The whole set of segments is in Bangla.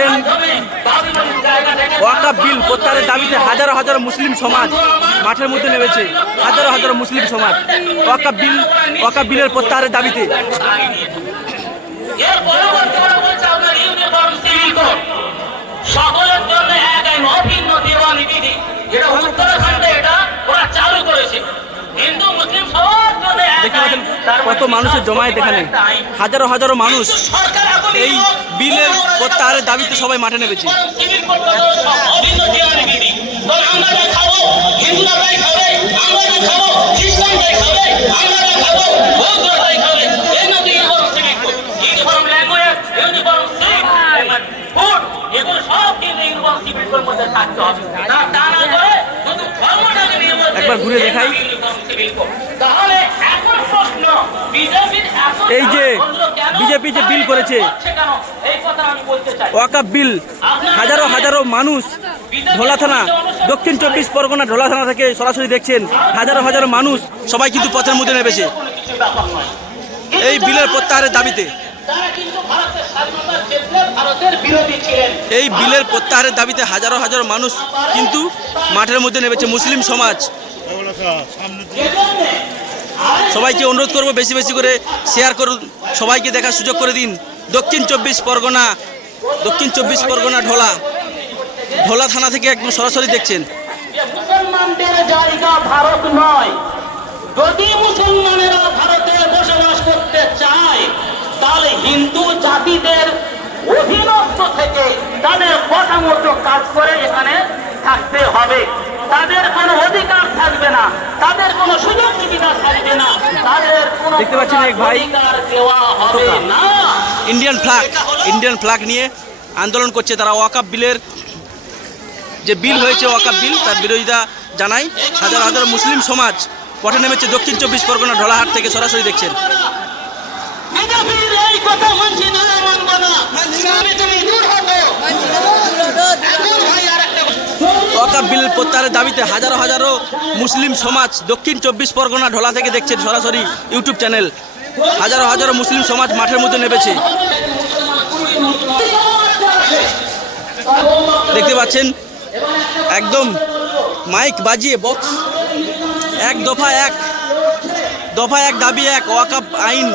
পাচ্ছেন ওয়াকাব বিল প্রত্যাহারের দাবিতে হাজারো হাজারো মুসলিম সমাজ মাঠের মধ্যে নেমেছে। হাজারো হাজারো মুসলিম সমাজ ওয়াকাব বিল, ওয়াকা বিলের প্রত্যাহারের দাবিতে। হিন্দু মুসলিম সবার জন্য এক কত মানুষের জমায়েত এখানে হাজারো হাজারো মানুষ এই বিলের প্রত্যাহারের দাবিতে সবাই মাঠে নেমেছে একবার ঘুরে দেখাই। তাহলে এই যে বিজেপি যে বিল করেছে ওয়াকাব বিল হাজারো হাজারো মানুষ ঢোলা থানা দক্ষিণ চব্বিশ পরগনা ঢোলা থানা থেকে সরাসরি দেখছেন হাজারো হাজারো মানুষ সবাই কিন্তু পথের মধ্যে নেমেছে। এই বিলের প্রত্যাহারের দাবিতে। এই বিলের প্রত্যাহারের দাবিতে হাজারো হাজারো মানুষ কিন্তু মাঠের মধ্যে নেমেছে মুসলিম সমাজ। সবাইকে অনুরোধ করব বেশি বেশি করে শেয়ার করুন। সবাইকে দেখার সুযোগ করে দিন। দক্ষিণ চব্বিশ পরগনা, দক্ষিণ চব্বিশ পরগনা ঢোলা। ঢোলা থানা থেকে একদম সরাসরি দেখছেন। মুসলমানদের জায়গা ভারত নয়। যদি মুসলমানেরা ভারতে বসবাস করতে চায়, তাহলে হিন্দু জাতিদের অধীনস্থ থেকে তাদের কথা মতো কাজ করে এখানে থাকতে হবে। তাদের কোনো অধিকার থাকবে না তাদের কোনো সুযোগ সুবিধা থাকবে না তাদের কোনো দেখতে পাচ্ছেন এক ভাই। ইন্ডিয়ান ফ্ল্যাগ ইন্ডিয়ান ফ্ল্যাগ নিয়ে আন্দোলন করছে তারা। ওয়াকাপ বিলের যে বিল হয়েছে ওয়াকাপ বিল তার বিরোধিতা জানায় হাজার হাজার মুসলিম সমাজ পথে নেমেছে দক্ষিণ চব্বিশ পরগনা ঢোলাহাট থেকে সরাসরি দেখছেন। কথা ওয়াকাপ বিল প্রত্যাহারের দাবিতে হাজারো হাজারো মুসলিম সমাজ দক্ষিণ চব্বিশ পরগনা ঢোলা থেকে দেখছেন সরাসরি ইউটিউব চ্যানেল। হাজারো হাজারো মুসলিম সমাজ মাঠের মধ্যে নেমেছে। দেখতে পাচ্ছেন, একদম মাইক বাজিয়ে বক্স, এক দফা এক দফা এক দাবি এক ওয়াকাপ আইন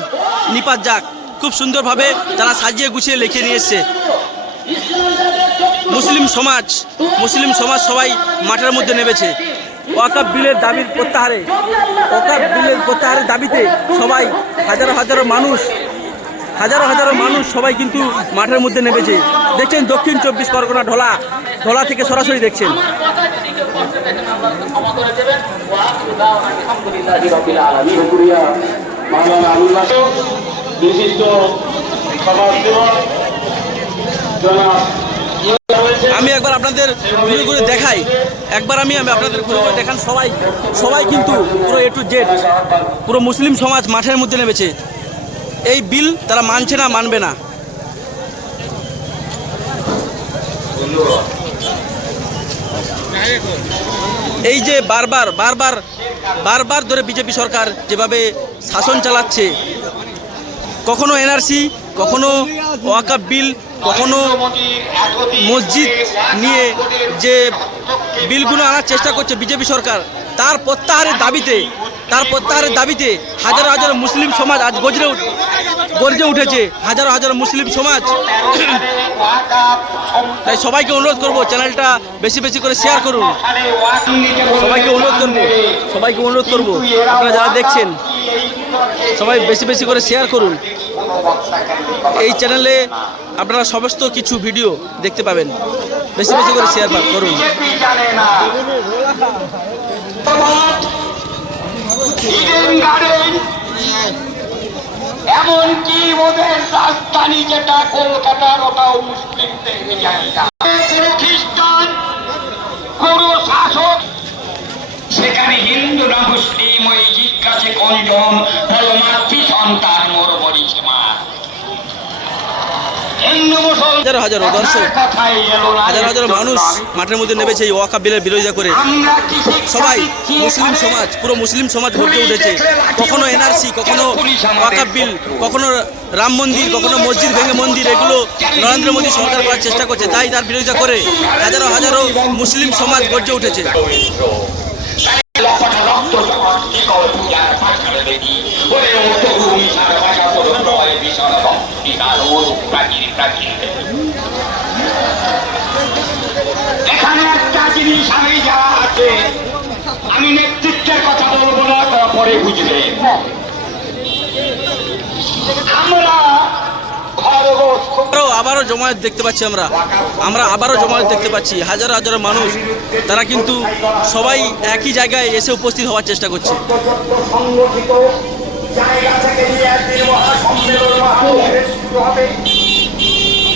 নিপাত যাক। খুব সুন্দরভাবে তারা সাজিয়ে গুছিয়ে লিখে নিয়ে এসছে। মুসলিম সমাজ মুসলিম সমাজ সবাই মাঠের মধ্যে নেমেছে। ওয়াকাপ বিলের দাবির প্রত্যাহারে ওয়াকাপ বিলের প্রত্যাহারের দাবিতে সবাই হাজারো হাজারো মানুষ, হাজারো হাজারো মানুষ সবাই কিন্তু মাঠের মধ্যে নেমেছে। দেখছেন দক্ষিণ চব্বিশ পরগনা ঢোলা ঢোলা থেকে সরাসরি দেখছেন। বিশিষ্ট আমি একবার আপনাদের ঘুরে ঘুরে দেখাই। একবার আমি আমি আপনাদের ঘুরে ঘুরে দেখান সবাই। সবাই কিন্তু পুরো এ টু জেড পুরো মুসলিম সমাজ মাঠের মধ্যে নেমেছে। এই বিল তারা মানছে না, মানবে না। এই যে বারবার বারবার বারবার ধরে বিজেপি সরকার যেভাবে শাসন চালাচ্ছে, কখনো এনআরসি কখনো ওয়াকাপ বিল কখনো মসজিদ নিয়ে যে বিলগুলো আনার চেষ্টা করছে বিজেপি সরকার তার প্রত্যাহারের দাবিতে তার প্রত্যাহারের দাবিতে হাজারো হাজার মুসলিম সমাজ আজ গজরে উঠ- গর্জে উঠেছে হাজারো হাজার মুসলিম সমাজ। তাই সবাইকে অনুরোধ করব চ্যানেলটা বেশি বেশি করে শেয়ার করুন। সবাইকে অনুরোধ করব সবাইকে অনুরোধ করব আপনারা যারা দেখছেন সবাই বেশি বেশি করে শেয়ার করুন। এই চ্যানেলে আপনারা সমস্ত কিছু ভিডিও দেখতে পাবেন। বেশি বেশি করে শেয়ার করুন। এমনকি ওদের রাজধানী যেটা, কলকাতার ওটাও খ্রিস্টান কোন শাসক, সেখানে হিন্দু না মুসলিম, ওই জিজ্ঞাসে কোনজন হাজারো হাজারো দর্শক হাজার হাজার মানুষ মাঠের মধ্যে নেমেছে এই ওয়াকা বিলের বিরোধিতা করে। সবাই মুসলিম সমাজ পুরো মুসলিম সমাজ ভর্তি উঠেছে। কখনো এনআরসি কখনো ওয়াকাব বিল কখনো রাম মন্দির কখনো মসজিদ ভেঙে মন্দির এগুলো নরেন্দ্র মোদী সরকার করার চেষ্টা করছে তাই তার বিরোধিতা করে হাজারো হাজারো মুসলিম সমাজ গর্জে উঠেছে। একটা জিনিস আমি যা আছে। আমি নেতৃত্বের কথা বলব না তারপরে বুঝবে। আমরা আবারও জমায়েত দেখতে পাচ্ছি আমরা। আমরা আবারও জমায়েত দেখতে পাচ্ছি। হাজারো হাজারো মানুষ তারা কিন্তু সবাই একই জায়গায় এসে উপস্থিত হওয়ার চেষ্টা করছে। জায়গা থেকে নিয়ে একদিন মহাসম্মেলন মহাসম্মেলন হবে।